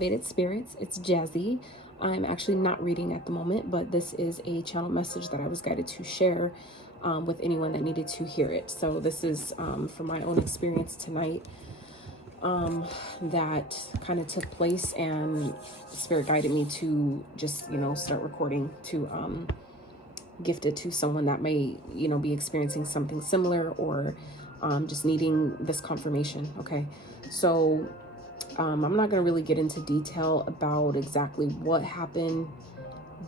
elevated spirits. It's Jazi. I'm actually not reading at the moment, but this is a channel message that I was guided to share with anyone that needed to hear it. So this is from my own experience tonight that kind of took place, and Spirit guided me to just, start recording to gift it to someone that may, be experiencing something similar, or just needing this confirmation. Okay, so I'm not going to really get into detail about exactly what happened,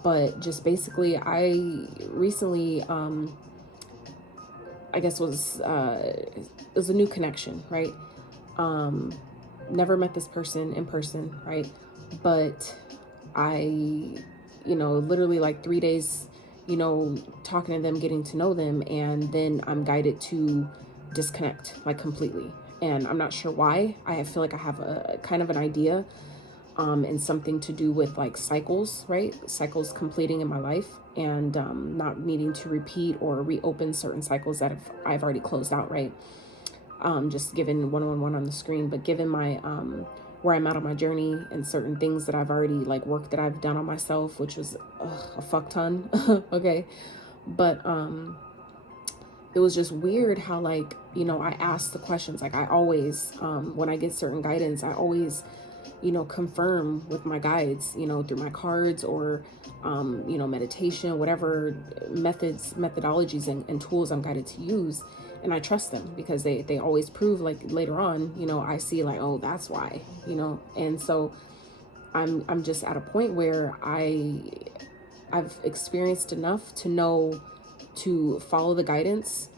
but just basically I recently, I guess it was a new connection, right? Never met this person in person, right? But I, literally like 3 days, talking to them, getting to know them, and then I'm guided to disconnect like completely. And I'm not sure why. I feel like I have a kind of an idea, and something to do with like cycles, right? Cycles completing in my life, and not needing to repeat or reopen certain cycles that I've already closed out, right? Just given 111 on the screen, but given my where I'm at on my journey and certain things that I've already like work that I've done on myself, which was a fuck ton. Okay, but it was just weird how, like, I asked the questions. Like, I always, when I get certain guidance, I always, confirm with my guides, through my cards or, meditation, whatever methodologies and tools I'm guided to use. And I trust them because they always prove, like, later on, I see like, oh, that's why, and so I'm just at a point where I've experienced enough to know to follow the guidance,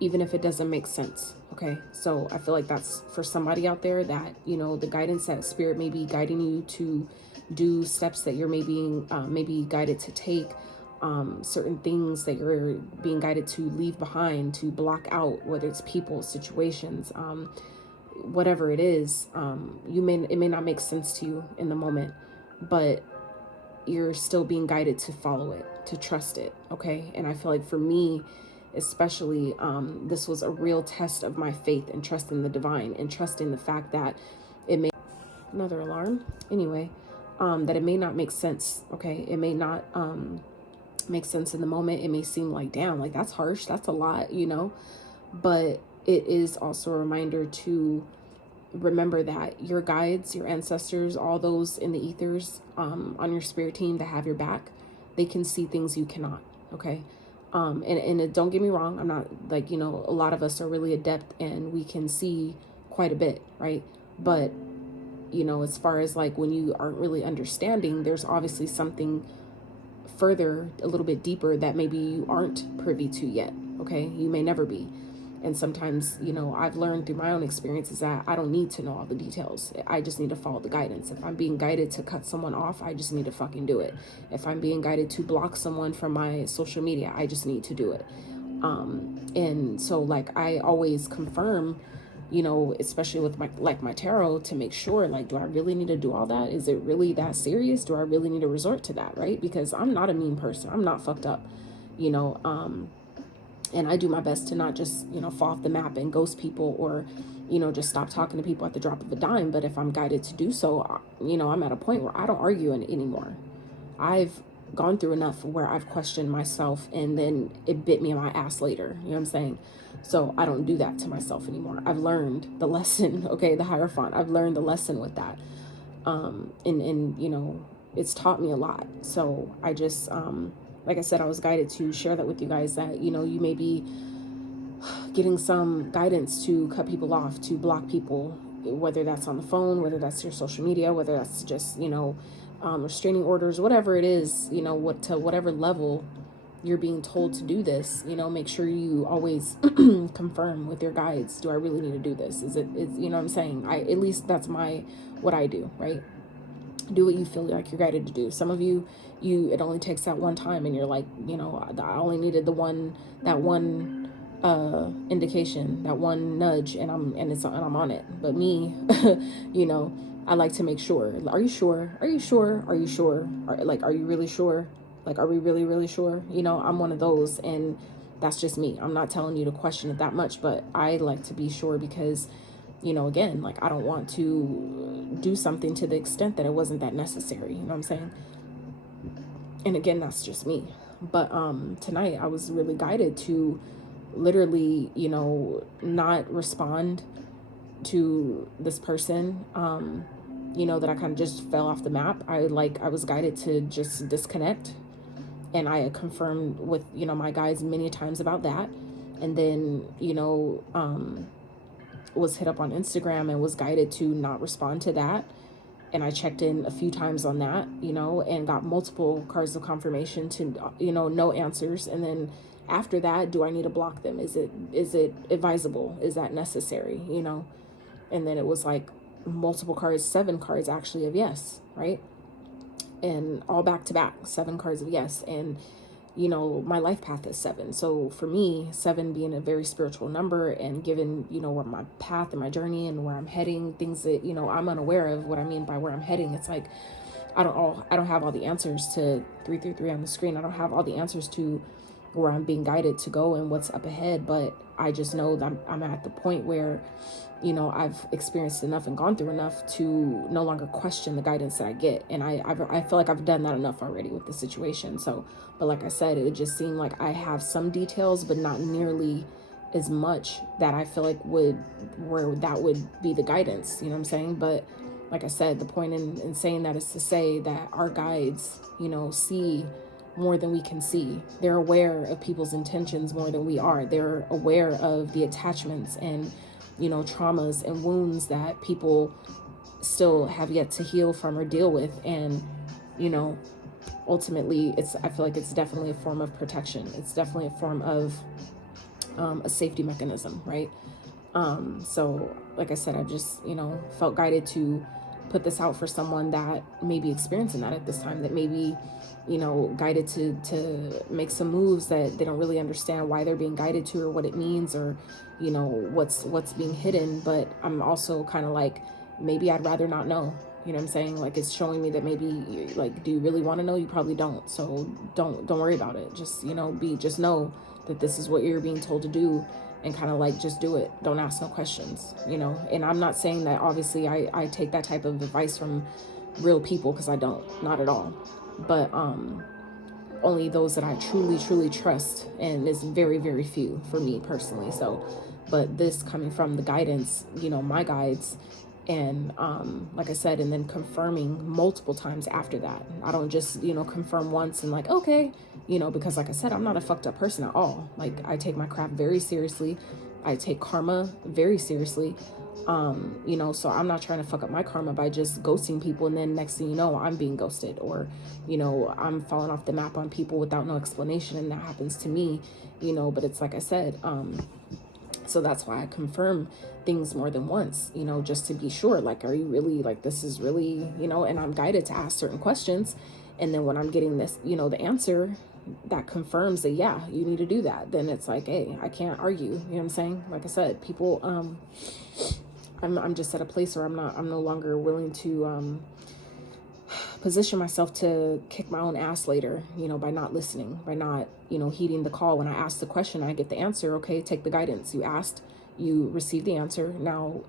even if it doesn't make sense. Okay, so I feel like that's for somebody out there that, the guidance that Spirit may be guiding you to do, steps that you're maybe guided to take, certain things that you're being guided to leave behind, to block out, whether it's people, situations, whatever it is. It may not make sense to you in the moment, but you're still being guided to follow it, to trust it. Okay, and I feel like for me especially, this was a real test of my faith and trust in the divine, and trusting the fact that it may, another alarm, anyway, that it may not make sense. Okay, it may not make sense in the moment. It may seem like, damn, like that's harsh, that's a lot, but it is also a reminder to remember that your guides, your ancestors, all those in the ethers, on your spirit team that have your back, they can see things you cannot. Okay, and don't get me wrong, I'm not like, a lot of us are really adept and we can see quite a bit, right? But as far as like when you aren't really understanding, there's obviously something further, a little bit deeper, that maybe you aren't privy to yet. Okay, you may never be. And sometimes, I've learned through my own experiences that I don't need to know all the details. I just need to follow the guidance. If I'm being guided to cut someone off, I just need to fucking do it. If I'm being guided to block someone from my social media, I just need to do it. And so like I always confirm, especially with my tarot, to make sure, like, do I really need to do all that? Is it really that serious? Do I really need to resort to that? Right? Because I'm not a mean person. I'm not fucked up, and I do my best to not just, fall off the map and ghost people, or, just stop talking to people at the drop of a dime. But if I'm guided to do so, I'm at a point where I don't argue anymore. I've gone through enough where I've questioned myself, and then it bit me in my ass later. You know what I'm saying? So I don't do that to myself anymore. I've learned the lesson. Okay, the Hierophant. I've learned the lesson with that. And it's taught me a lot. So I just, like I said, I was guided to share that with you guys, that, you may be getting some guidance to cut people off, to block people, whether that's on the phone, whether that's your social media, whether that's just, restraining orders, whatever it is, to whatever level you're being told to do this, make sure you always confirm with your guides, do I really need to do this? Is what I'm saying? At least that's what I do, right? Do what you feel like you're guided to do. Some of you, it only takes that one time, and you're like, I only needed that one indication, that one nudge, and I'm on it. But me, I like to make sure. Are you sure? Are you sure? Are you sure? Are you really sure? Like, are we really, really sure? I'm one of those, and that's just me. I'm not telling you to question it that much, but I like to be sure, because again, like, I don't want to do something to the extent that it wasn't that necessary, you know what I'm saying? And again, that's just me. But tonight I was really guided to literally, not respond to this person, that I kind of just fell off the map. I was guided to just disconnect. And I confirmed with, my guides many times about that. And then, was hit up on Instagram and was guided to not respond to that. And I checked in a few times on that, and got multiple cards of confirmation to, no answers. And then after that, do I need to block them? Is it advisable? Is that necessary? And then it was like multiple cards, 7 cards actually of yes, right? And all back to back, 7 cards of yes. And, my life path is 7. So for me, 7 being a very spiritual number, and given, where my path and my journey and where I'm heading, things that, I'm unaware of. What I mean by where I'm heading, it's like, I don't have all the answers to 333 on the screen. I don't have all the answers to where I'm being guided to go and what's up ahead. But I just know that I'm at the point where, I've experienced enough and gone through enough to no longer question the guidance that I get. And I feel like I've done that enough already with the situation. So, but like I said, it just seemed like I have some details, but not nearly as much that I feel like where that would be the guidance, you know what I'm saying? But like I said, the point in saying that is to say that our guides, see more than we can see. They're aware of people's intentions more than we are. They're aware of the attachments and, traumas and wounds that people still have yet to heal from or deal with. And, ultimately I feel like it's definitely a form of protection. It's definitely a form of a safety mechanism, right? So like I said, I just, felt guided to put this out for someone that may be experiencing that at this time, that may be, guided to make some moves that they don't really understand why they're being guided to or what it means, or, what's being hidden. But I'm also kind of like, maybe I'd rather not know, you know what I'm saying? Like, it's showing me that maybe, like, do you really want to know? You probably don't. So don't worry about it. Just, just know that this is what you're being told to do, and kind of like, just do it. Don't ask no questions, and I'm not saying that obviously I take that type of advice from real people, because I don't, not at all. But only those that I truly trust, and it's very, very few for me personally. So, but this coming from the guidance, my guides, and like I said, and then confirming multiple times after that. I don't just, confirm once and like, okay, because like I said, I'm not a fucked up person at all. Like, I take my craft very seriously. I take karma very seriously. So I'm not trying to fuck up my karma by just ghosting people, and then next thing you know, I'm being ghosted, or, I'm falling off the map on people without no explanation, and that happens to me, but it's like I said, so that's why I confirm things more than once, just to be sure, like, are you really, like, this is really, and I'm guided to ask certain questions. And then when I'm getting this, the answer that confirms that, yeah, you need to do that, then it's like, hey, I can't argue, you know what I'm saying? Like I said, people, I'm just at a place where I'm no longer willing to, position myself to kick my own ass later, by not listening, by not, heeding the call. When I ask the question, I get the answer. Okay, take the guidance. You asked, you received the answer. Now,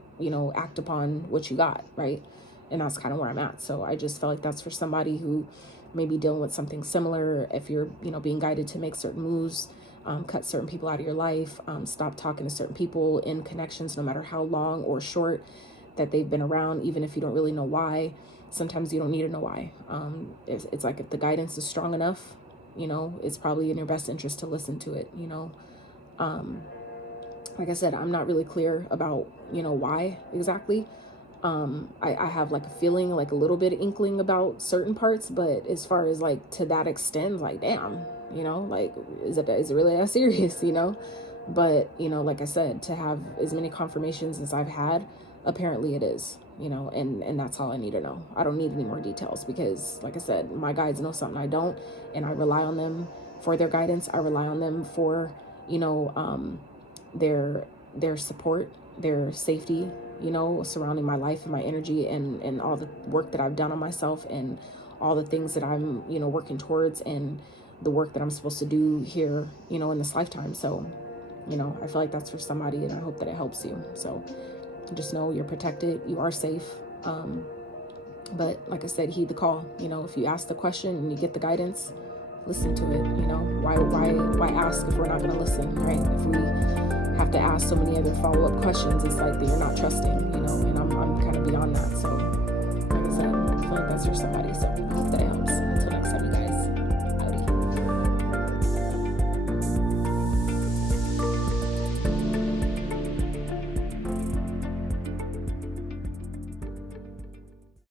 act upon what you got, right? And that's kind of where I'm at. So I just felt like that's for somebody who may be dealing with something similar. If you're, being guided to make certain moves, cut certain people out of your life, stop talking to certain people in connections, no matter how long or short that they've been around, even if you don't really know why. Sometimes you don't need to know why. It's like, if the guidance is strong enough, it's probably in your best interest to listen to it, like I said, I'm not really clear about, why exactly. I have like a feeling, like a little bit of inkling about certain parts, but as far as like to that extent, like, damn, like, is it really that serious, But, like I said, to have as many confirmations as I've had, apparently it is, and that's all I need to know. I don't need any more details, because like I said, my guides know something I don't, and I rely on them for their guidance. I rely on them for, their support, their safety, surrounding my life and my energy, and all the work that I've done on myself, and all the things that I'm, working towards, and the work that I'm supposed to do here, in this lifetime. So, I feel like that's for somebody, and I hope that it helps you. So Just know you're protected, you are safe. But like I said, heed the call. You know, if you ask the question and you get the guidance, listen to it. You know, why ask if we're not going to listen, right? If we have to ask so many other follow-up questions, it's like that you're not trusting, you know, and I'm kind of beyond that. So like I said, I feel like that's for somebody.